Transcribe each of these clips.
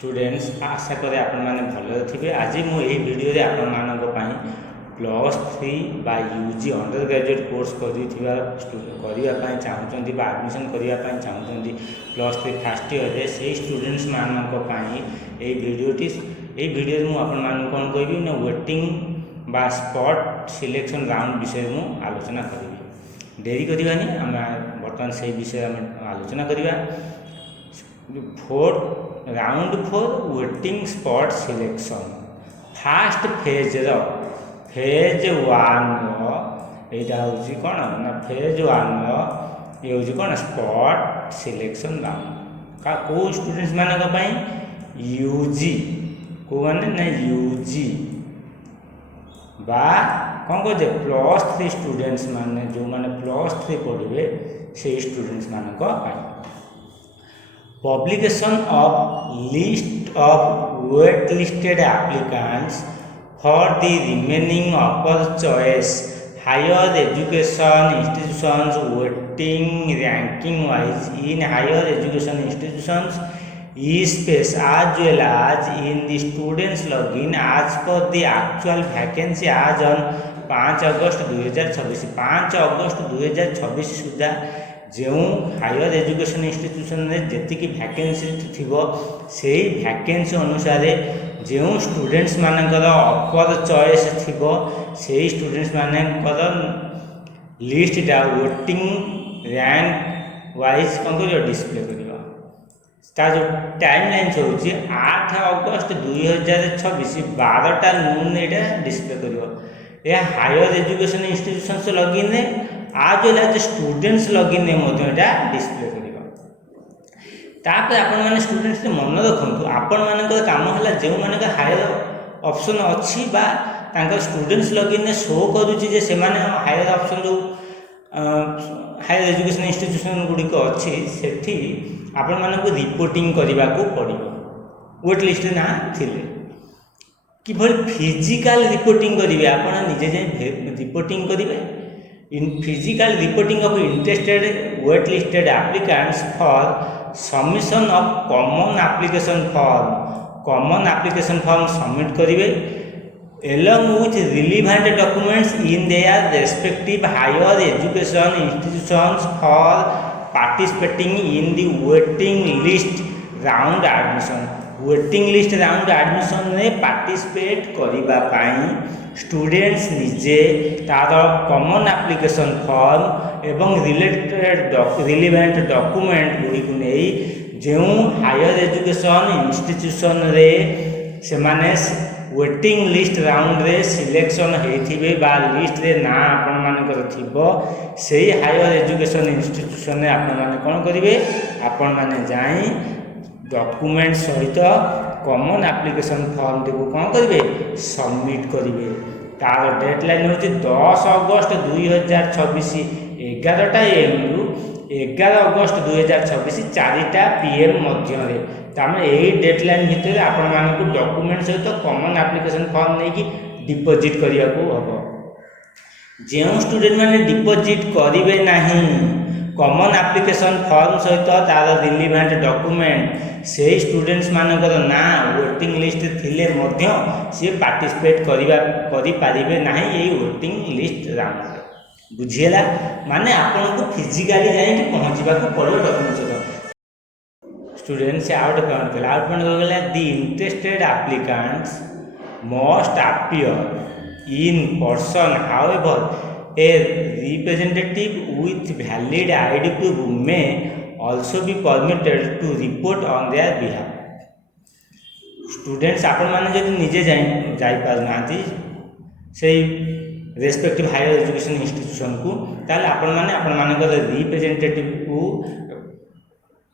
Students आशा करे आपण मैंने भले थे। आज मुझे भिडियो आपण +3 बा यूजी अंडर ग्रेजुएट कोर्स करने चाहूँगी आडमिशन करने चाहूँगी +3 फर्स्ट ईयर से स्टूडेंट्स मानी भिडियो मुझे कौन कह वेटिंग बा स्पॉट सिलेक्शन राउंड विषय मु आलोचना करी। डेरी करवानी आम बर्तमान से विषय आलोचना करवा। Round 4 waiting spot selection fast phase phase 1 यहाँ हूँ कौन ना फेज 1 ये हूँ कौन स्पॉट सिलेक्शन राउंड का कौ स्टूडेंट्स मानी यूजी को मैंने ना यूजी बा कौन कहते +3 स्टूडेंट्स माने जो मैंने +3 पढ़े से स्टूडेंट्स मान publication of list of wait listed applicants for the remaining upper choice higher education institutions waiting ranking wise in higher education institutions is space as well as in the students login as per the actual vacancy as on 5 अगस्त 2026 5 अगस्त 2026 सुधा जो higher education institution में जी vacancy थी से vacancy अनुसार जो students मानकर अपर choice थी से students मानकर लिस्टा वेटिंग रैंक वाइज कौन कर डिस्प्ले कर जो टाइम लाइन होची 8 अगस्त 2026 12टा नून यहाँ डिस्प्ले कर higher education institutions login as well as students login display कर आपण मैंने स्टूडेंट्स मन रखु आपण मान कम है जो मान हायर ऑप्शन अच्छी स्टूडेंट्स लॉगिन शो करुच्चे से हायर ऑप्शन जो हायर एजुकेशन इंस्टीट्यूशन गुड़िक अच्छी से आपण मानक रिपोर्टिंग करने को पड़ो वेट लिस्ट ना थिले किभली फिजिकल रिपोर्टिंग करेंगे आपण निजे जाए रिपोर्टिंग करेंगे in physical reporting of interested waitlisted applicants for submission of common application form submit करिवे along with relevant documents in their respective higher education institutions for participating in the waiting list round admission waiting list round admission में participate करिबा पाई students निजे तार common application form एवं relevant document Gudi को नहीं जो higher education institution रे से माने वेटिंग लिस्ट राउंड रे सिलेक्शन होइथिबे बा लिस्ट रे ना आपण मानकर थिबो से हायर एजुकेशन इंस्टीट्यूशन रे आपण माने कोन करिवे आपण माने जाई डॉक्यूमेंट सहित कॉमन एप्लिकेशन फॉर्म टी को कौन करेंगे सबमिट करेंगे तार डेडलाइन हूँ 10 अगस्त 2026 11टा AM रु 11 अगस्त 2026 4टा PM मध्य यही डेडलाइन भितर आपण मानक डॉक्यूमेंट सहित कॉमन एप्लिकेशन फॉर्म नहीं कि डिपोजिट करने को हम जो स्टूडेंट मैंने डिपोजिट करेंगे नहीं कॉमन एप्लिकेशन फॉर्म सहित तार रिलेवेंट डॉक्यूमेंट से स्टूडेंट्स मानकर ना वेटिंग लिस्ट थिले मध्य सी पार्टिसिपेट करि पारिबे नाही यही वेटिंग लिस्ट राउंड बुझीला माने आपन को फिजिकली जाई कि पहुंचबा को पड़ो डॉक्यूमेंट स्टूडेंट से आउट पॉइंट गला the interested applicants must appear in person however a representative with valid ID proof may also be permitted to report on their behalf students आपण माने जदि निजे जाई पार नांती से रेस्पेक्टिव हायर एजुकेशन इंस्टीट्यूशन को ताले आपण मानकर रिप्रेजेंटेटिव को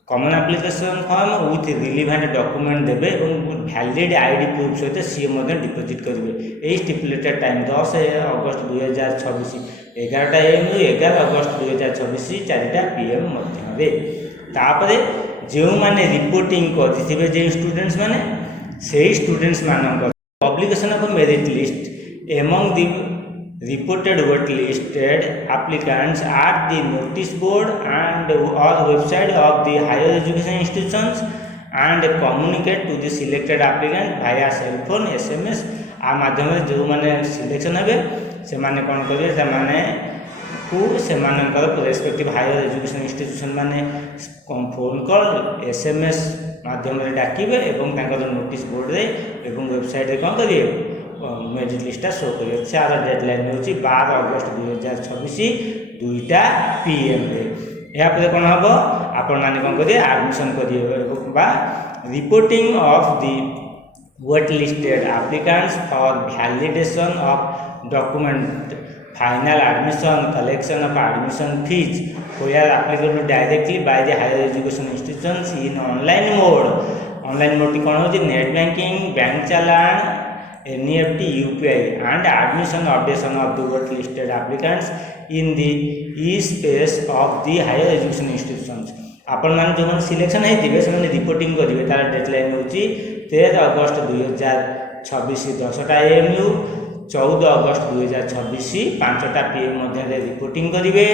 common application form with relevant document देबे और वैलिड आईडी प्रूफ सहित सी डिपोजिट करेंगे यही stipulated time 10 August 2026 11टा AM 11 August 2026 4टा PM मध्य तापरे जो माने रिपोर्टिंग करथिबे जे स्टूडेंट्स माने से स्टूडेंट्स मानक publication of merit list among the reported waitlisted applicants at the notice board and or website of the higher education institutions and communicate to the selected applicant via cell phone SMS आ माध्यम जो मैंने selection हे से माने कौन करेंगे से माने respective higher education institution माने फोन कॉल SMS माध्यम डाकिबे एवं नोटिस बोर्ड रे एवं वेबसाइट रे कौन करिए मेरिट लिस्ट शो करिए। चार डेडलाइन होची 12 अगस्त 2026 2टा PM रे या पर कौन हम आपण माने कौन करिए एडमिशन करिए बा reporting of the wait listed applicants for validation of document final admission collection of admission fees where applicable directly by the higher education institutions in online mode कौन हो net banking bank challan NEFT UPI and admission updation of the wait listed applicants in the e-space of the higher education institutions आपण मान जो मन selection है दिबे से माने रिपोर्टिंग करिवे तार डेडलाइन होची 13 अगस्त 2026 10टा AMU 14 अगस्त 2026 5टा PM मध्य रिपोर्टिंग करिवे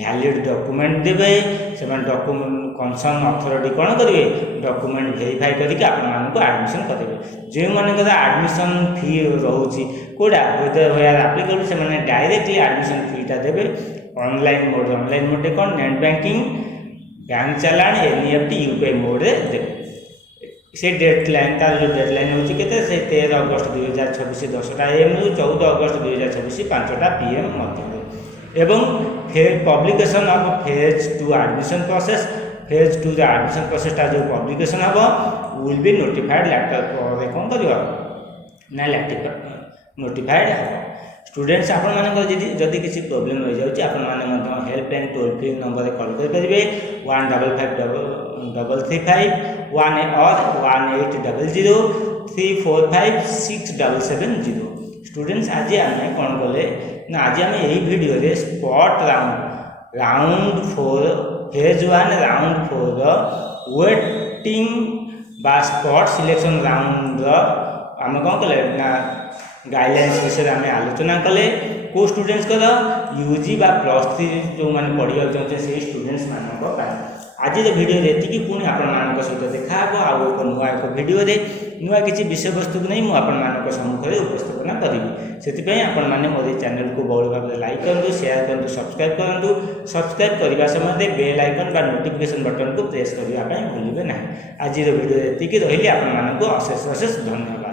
वैलिड डॉक्यूमेंट देबे से मान डॉक्यूमेंट कंसर्न अथॉरिटी कोन करिवे डॉक्यूमेंट वेरीफाई करके आपण मान को एडमिशन करिवे जे माने कदा एडमिशन फी रहउची कोडा वेदर वेयर एप्लीकेबल से माने डायरेक्टली एडमिशन फीटा देबे ऑनलाइन मोड कोन नेट बैंकिंग बैंक चालान NEFT UPI मोड रे देबे से डेडलाइन तार जो डेडलाइन होची केते से 13 अगस्त 2026 10टा AMU 14 अगस्त 2026 5टा PM मध्य एवं publication of phase 2 admission process phase 2 admission process ता जो पब्लिकेशन हबो विल बी नोटिफाइड लेटर पर कोन करियो ना लेटर नोटिफाइड स्टूडेंट्स आपण माने जदि किसी प्रॉब्लम रह जाउची आपण माने मध्य हेल्पलाइन टोल फ्री नंबर रे कॉल कर परिबे 155335 1 और 1800 345 6770 स्टूडेंट्स आज आमे कोन कले ना आज आमे एही वीडियो रे spot round 4 phase 1 round 4 waiting बा स्पॉट सिलेक्शन राउंड आमे कोन कले ना गाइडलाइंस विषय आम आलोचना कले को स्टूडेंट्स को यूजी बा +3 जो मैंने पढ़ा चाहते से स्टूडेंट्स मानक आज वीडियो ये पुणी आपण सहित देखा आउ एक नुआ एक वीडियो नुआ किसी विषय वस्तु को नहीं मुझे सम्मुखें उपस्थापना करी से आपण मैंने मोर चैनल को बहुल भाव लाइक करूँ शेयर करूँ सब्सक्राइब करने समय बेल आइकन बा नोटिफिकेशन बटन को प्रेस करने भूलिए ना आज वीडियो ये रही आपण अशेष अशेष धन्यवाद।